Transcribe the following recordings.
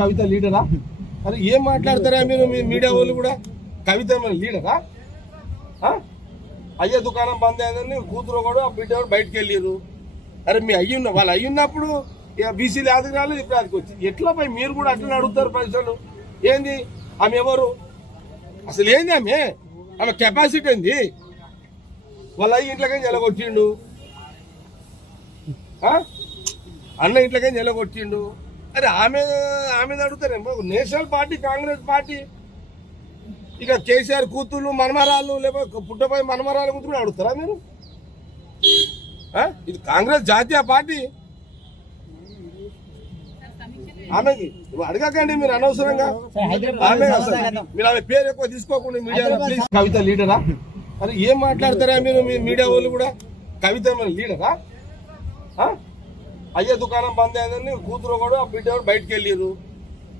కవిత లీడరా? అరే ఏం మాట్లాడతారా మీరు? మీడియా వాళ్ళు కూడా కవిత లీడరా? అయ్యే దుకాణం బంద్ అయిందని కూతురు కూడా ఆ బిడ్డ బయటకు వెళ్ళారు. అరే మీ వాళ్ళు అయ్యున్నప్పుడు బీసీలు ఆదికి రాలేదు, ఇప్పుడు ఆదికి వచ్చింది. ఎట్లా పోయి మీరు కూడా అట్లనే అడుగుతారు ప్రజలు? ఏంది ఆమె ఎవరు అసలు? ఏంది ఆమె కెపాసిటీ ఏంది? వాళ్ళ అయ్యి ఇంట్లోకి ఎలగొచ్చిండు, అన్న ఇంట్లోకి ఎలగొచ్చిండు. అరే ఆమె అడుగుతారేమో. నేషనల్ పార్టీ కాంగ్రెస్ పార్టీ ఇక కేసీఆర్ కూతుళ్ళు మనమరాళ్ళు లేకపోతే పుట్టపోయి మనమరాళ్ళ కూతురు అడుగుతారా మీరు? ఇది కాంగ్రెస్ జాతీయ పార్టీ. ఆమెకి అడగకండి మీరు అనవసరంగా. మీరు ఆమె పేరు ఎక్కువ తీసుకోకుండా మీడియాలో ప్లీజ్. కవిత లీడరా? అరే ఏం మాట్లాడతారా మీరు? మీడియా వాళ్ళు కూడా కవిత లీడరా? అయ్యే దుకాణం బంద్ అయిందని కూతురు కూడా ఆ బిడ్డ బయటకు వెళ్ళారు.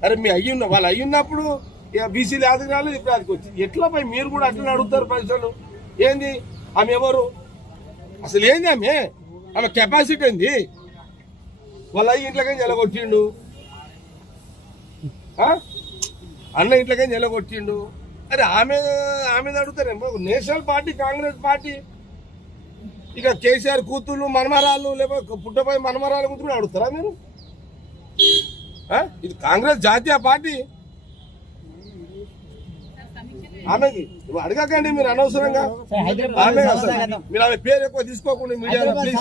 అరే మీ వాళ్ళు అయ్యున్నప్పుడు బీసీలు ఆదికి రాలేదు, ఇప్పుడు ఆదికి వచ్చింది. ఎట్లా పోయి మీరు కూడా అట్లనే అడుగుతారు ప్రజలు? ఏంది ఆమె ఎవరు అసలు? ఏంది ఆమె కెపాసిటీ ఏంది? వాళ్ళ అయ్యి ఇంట్లోకి ఎలగొచ్చిండు, అన్న ఇంట్లోకి ఎలగొచ్చిండు. అరే ఆమె అడుగుతారేమో. నేషనల్ పార్టీ కాంగ్రెస్ పార్టీ ఇక కేసీఆర్ కూతుళ్ళు మనమరాళ్ళు లేకపోతే పుట్టపోయి మనమరాళ్ళ కూతురు అడుగుతారా మీరు? ఇది కాంగ్రెస్ జాతీయ పార్టీ. ఆమెకి అడగకండి మీరు అనవసరంగా. మీరు ఆమె పేరు ఎక్కువ తీసుకోకుండా మీడియాలో ప్లీజ్.